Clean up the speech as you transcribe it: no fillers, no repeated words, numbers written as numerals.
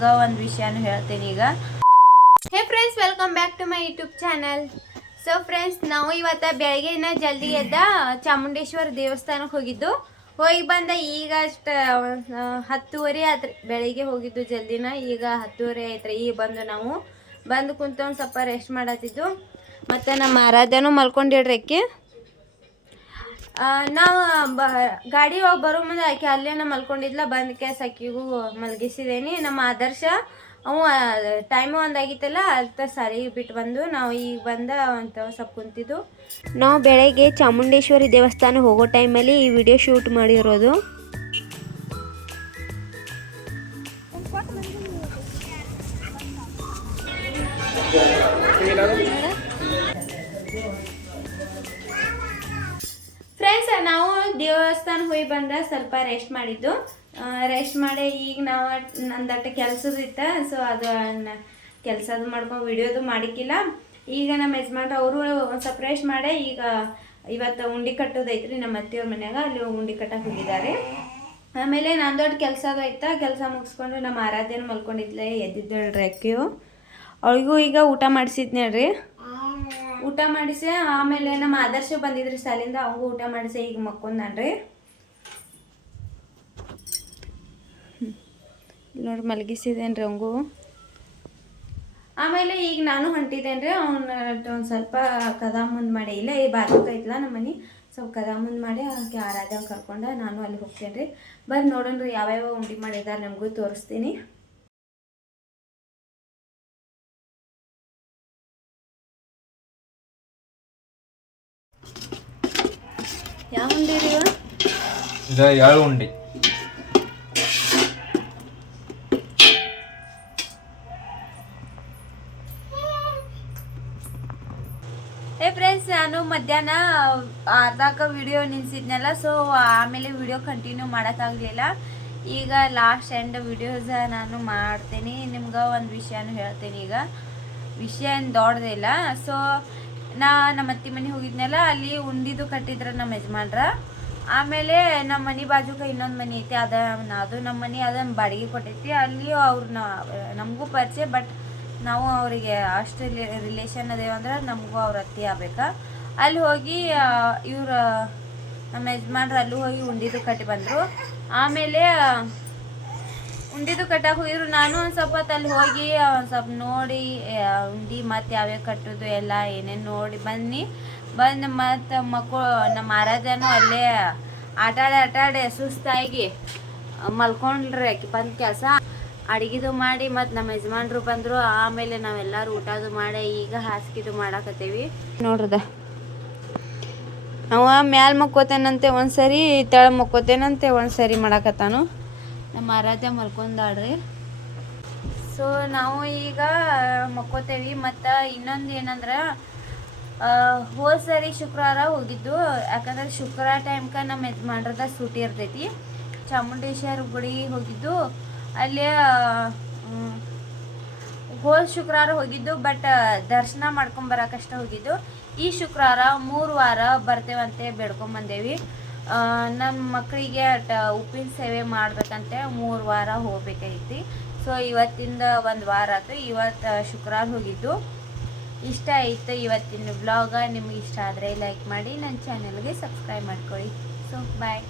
ನಿಮ್ಗೆ ಒಂದು ವಿಷಯನೂ ಹೇಳ್ತೀನಿ ಈಗ. Hey friends, welcome back to my YouTube channel. So friends, ನಾವು ಇವತ್ತು ಬೆಳಗ್ಗೆನ ಜಲ್ದಿ ಎದ್ದ ಚಾಮುಂಡೇಶ್ವರಿ ದೇವಸ್ಥಾನಕ್ಕೆ ಹೋಗಿ ಬಂದ. ಈಗ ಅಷ್ಟು 10:30 ಆತ್ರಿ. ಬೆಳಿಗ್ಗೆ ಹೋಗಿದ್ದು ಜಲ್ದಿನ, ಈಗ 10:30 ಆಯ್ತ್ರಿ. ಈಗ ಬಂದು ಕುಂತು ಒಂದು ಸ್ವಲ್ಪ ರೆಸ್ಟ್ ಮಾಡತ್ತಿದ್ದು. ಮತ್ತು ನಮ್ಮ ಆರಾಧ್ಯನೂ ಮಲ್ಕೊಂಡಿಡ್ರಿ ಆಕಿ. ನಾವು ಗಾಡಿ ಹೋಗಿ ಬರೋ ಮುಂದೆ ಆಕೆ ಅಲ್ಲೇನ ಮಲ್ಕೊಂಡಿದ್ಲ. ಬಂದ ಕ್ಯಾಸ್ ಆಕಿಗೂ ಮಲಗಿಸಿದೇನಿ. ನಮ್ಮ ಆದರ್ಶ ಅವು ಟೈಮು ಒಂದಾಗಿತ್ತಲ್ಲ, ಅಂತ ಸಾರಿ ಬಿಟ್ಟು ಬಂದು ನಾವು ಈಗ ಬಂದ ಅಂತ ಸ್ವಲ್ಪ ಕುಂತಿದ್ದು. ನಾವು ಬೆಳಗ್ಗೆ ಚಾಮುಂಡೇಶ್ವರಿ ದೇವಸ್ಥಾನ ಹೋಗೋ ಟೈಮಲ್ಲಿ ಈ ವಿಡಿಯೋ ಶೂಟ್ ಮಾಡಿರೋದು. ಫ್ರೆಂಡ್ಸ್, ನಾವು ದೇವಸ್ಥಾನ ಹೋಗಿ ಬಂದ ಸ್ವಲ್ಪ ರೆಸ್ಟ್ ಮಾಡಿದ್ದು. ರೆಸ್ಟ್ ಮಾಡಿ ಈಗ ನಾವು ನಂದಟ್ಟ ಕೆಲಸದಿತ್ತ. ಸೊ ಅದು ಕೆಲಸದು ಮಾಡ್ಕೊಂಡು ವಿಡಿಯೋದು ಮಾಡಿಕ್ಕಿಲ್ಲ. ಈಗ ನಮ್ಮ ಯಜಮಾನ್ರು ಅವರು ಒಂದು ಸ್ವಲ್ಪ ರೆಸ್ಟ್ ಮಾಡಿ ಈಗ ಇವತ್ತು ಉಂಡೆ ಕಟ್ಟೋದೈತ್ರಿ ನಮ್ಮ ಅತ್ತೆಯವ್ರ ಮನ್ಯಾಗ. ಅಲ್ಲಿ ಉಂಡೆ ಕಟ್ಟಕ್ಕೆ ಹೋಗಿದ್ದಾರೆ. ಆಮೇಲೆ ನಂದೊಡ್ಡ ಕೆಲಸ ಅದು ಐತ. ಕೆಲಸ ಮುಗಿಸ್ಕೊಂಡು ನಮ್ಮ ಆರಾಧ್ಯನ ಮಲ್ಕೊಂಡಿದ್ಲೆ, ಎದ್ದಿದ್ದೇಳ್ರಿ ಅಕ್ಕಿಯು. ಅವಳಿಗೂ ಈಗ ಊಟ ಮಾಡಿಸಿದ್ನೇಳ್ರಿ. ಊಟ ಮಾಡಿಸಿ ಆಮೇಲೆ ನಮ್ಮ ಆದರ್ಶ ಬಂದಿದ್ರಿ ಸಾಲಿಂದ, ಅವಂಗೂ ಊಟ ಮಾಡಿಸಿ ಈಗ ಮಕ್ಕೊಂಡ್ರಿ. ನೋಡಿ ಮಲಗಿಸಿದೇನ್ರಿ ಅವಂಗೂ. ಆಮೇಲೆ ಈಗ ನಾನು ಹೊಂಟಿದ್ದೇನ್ರಿ. ಒಂದು ಸ್ವಲ್ಪ ಕದ ಮುಂದೆ ಮಾಡಿ, ಇಲ್ಲ ಈ ಬಾಜುಕ ಐತ್ಲ ನಮ್ಮ ಮನೆ, ಸ್ವಲ್ಪ ಕದ ಮುಂದೆ ಮಾಡಿ ಆಕೆ ಆರಾಧ್ಯ ಕರ್ಕೊಂಡು ನಾನು ಅಲ್ಲಿ ಹೋಗ್ತೇನೆ ರೀ. ಬರ್ರಿ ನೋಡೋಣ್ರಿ ಯಾವ್ಯಾವ ಉಂಡೆ ಮಾಡಿದ್ದಾರೆ ನಮಗೂ ತೋರಿಸ್ತೀನಿ. ಯಾವ ಉಂಡೆ ರೀ ಇದು? ಎಳ್ಳು ಉಂಡೆ. ಫ್ರೆಂಡ್ಸ್, ನಾನು ಮಧ್ಯಾಹ್ನ ಅರ್ಧಕ್ಕೆ ವಿಡಿಯೋ ನಿಲ್ಸಿದ್ನಲ್ಲ. ಸೊ ಆಮೇಲೆ ವಿಡಿಯೋ ಕಂಟಿನ್ಯೂ ಮಾಡೋಕ್ಕಾಗಲಿಲ್ಲ. ಈಗ ಲಾಸ್ಟ್ ಎಂಡ್ ವಿಡಿಯೋಸ್ ನಾನು ಮಾಡ್ತೀನಿ. ನಿಮ್ಗೆ ಒಂದು ವಿಷಯನೂ ಹೇಳ್ತೀನಿ. ಈಗ ವಿಷಯ ಏನು ದೊಡ್ಡದಿಲ್ಲ. ಸೊ ನಮ್ಮ ಅತ್ತಿ ಮನೆ ಹೋಗಿದ್ನಲ್ಲ, ಅಲ್ಲಿ ಉಂಡಿದು ಕಟ್ಟಿದ್ರು ನಮ್ಮ ಯಜಮಾನ್ರ. ಆಮೇಲೆ ನಮ್ಮ ಮನೆ ಬಾಜುಕ ಇನ್ನೊಂದು ಮನೆ ಐತಿ, ಅದು ನಮ್ಮ ಮನೆ ಅದನ್ನು ಬಾಡಿಗೆ ಕೊಟ್ಟೈತಿ. ಅಲ್ಲಿ ಅವ್ರನ್ನ ನಮಗೂ ಪರಿಚಯ, ಬಟ್ ನಾವು ಅವರಿಗೆ ಅಷ್ಟು ರಿಲೇಷನ್ ಅದೇವಂದ್ರೆ ನಮಗೂ ಅವ್ರ ಅತ್ತಿ ಆಗ್ಬೇಕಾ. ಅಲ್ಲಿ ಹೋಗಿ ಇವ್ರು ನಮ್ಮ ಯಜಮಾನ್ರು ಅಲ್ಲಿ ಹೋಗಿ ಉಂಡಿದು ಕಟ್ಟಿ ಬಂದರು. ಆಮೇಲೆ ಉಂಡಿದು ಕಟ್ಟಕ್ಕೆ ಹೋಗಿದ್ರು. ನಾನು ಒಂದು ಸ್ವಲ್ಪ ಹೊತ್ತು ಅಲ್ಲಿ ಹೋಗಿ ಒಂದು ಸ್ವಲ್ಪ ನೋಡಿ ಉಂಡಿ ಮತ್ತು ಯಾವ್ಯಾವ ಕಟ್ಟೋದು ಎಲ್ಲ ಏನೇನು ನೋಡಿ ಬಂದು ಮತ್ತು ನಮ್ಮ ಆರಾಧ್ಯನೂ ಅಲ್ಲೇ ಆಟಾಡಿ ಸುಸ್ತಾಗಿ ಮಲ್ಕೊಂಡ್ರಿ. ಆಕಿ ಬಂದು ಕೆಲಸ ಅಡುಗೆದು ಮಾಡಿ ಮತ್ತು ನಮ್ಮ ಯಜಮಾನ್ರು ಬಂದರು. ಆಮೇಲೆ ನಾವೆಲ್ಲರೂ ಊಟದು ಮಾಡಿ ಈಗ ಹಾಸಿಗೆದು ಮಾಡಾಕತ್ತೀವಿ ನೋಡ್ರದ. ಅವ ಮ್ಯಾಲೆ ಮಕ್ಕೋತೇನಂತೆ ಒಂದು ಸರಿ, ತೆಳ ಮಕ್ಕೋತೇನಂತೆ ಒಂದು ಸರಿ ಮಾಡಾಕತ್ತಾನು. ನಮ್ಮ ಆರಾಧ್ಯ ಮಲ್ಕೊಂಡಾಡ್ರಿ. ಸೊ ನಾವು ಈಗ ಮಕ್ಕೋತೇವಿ. ಮತ್ತು ಇನ್ನೊಂದು ಏನಂದ್ರೆ, ಹೋದ ಸರಿ ಶುಕ್ರವಾರ ಹೋಗಿದ್ದು. ಯಾಕಂದ್ರೆ ಶುಕ್ರವಾರ ಟೈಮ್ಗೆ ನಮ್ಮ ಯಜಮಾನ್ರದ ಸೂಟಿ ಇರ್ತೈತಿ. ಚಾಮುಂಡೇಶ್ವರಿ ಗುಡಿಗೆ ಹೋಗಿದ್ದು. ಅಲ್ಲಿ ಹೋದ ಶುಕ್ರವಾರ ಹೋಗಿದ್ದು, ಬಟ್ ದರ್ಶನ ಮಾಡ್ಕೊಂಬರಕಷ್ಟ ಹೋಗಿದ್ದು. ಈ ಶುಕ್ರವಾರ 3 ವಾರ ಬರ್ತೇವಂತೆ ಬೇಡ್ಕೊಂಬಂದೇವಿ. ನಮ್ಮ ಮಕ್ಕಳಿಗೆ ಉಪ್ಪಿನ ಸೇವೆ ಮಾಡ್ಬೇಕಂತೆ 3 ವಾರ ಹೋಗ್ಬೇಕೈತಿ. ಸೊ ಇವತ್ತಿಂದ 1 ವಾರ ಆಯ್ತು. ಇವತ್ತು ಶುಕ್ರವಾರ ಹೋಗಿದ್ದು. ಇಷ್ಟ ಆಯಿತು ಇವತ್ತಿನ ವ್ಲಾಗ. ನಿಮ್ಗೆ ಇಷ್ಟ ಆದರೆ ಲೈಕ್ ಮಾಡಿ, ನನ್ನ ಚಾನಲ್ಗೆ ಸಬ್ಸ್ಕ್ರೈಬ್ ಮಾಡ್ಕೊಳ್ಳಿ. ಸೊ ಬಾಯ್.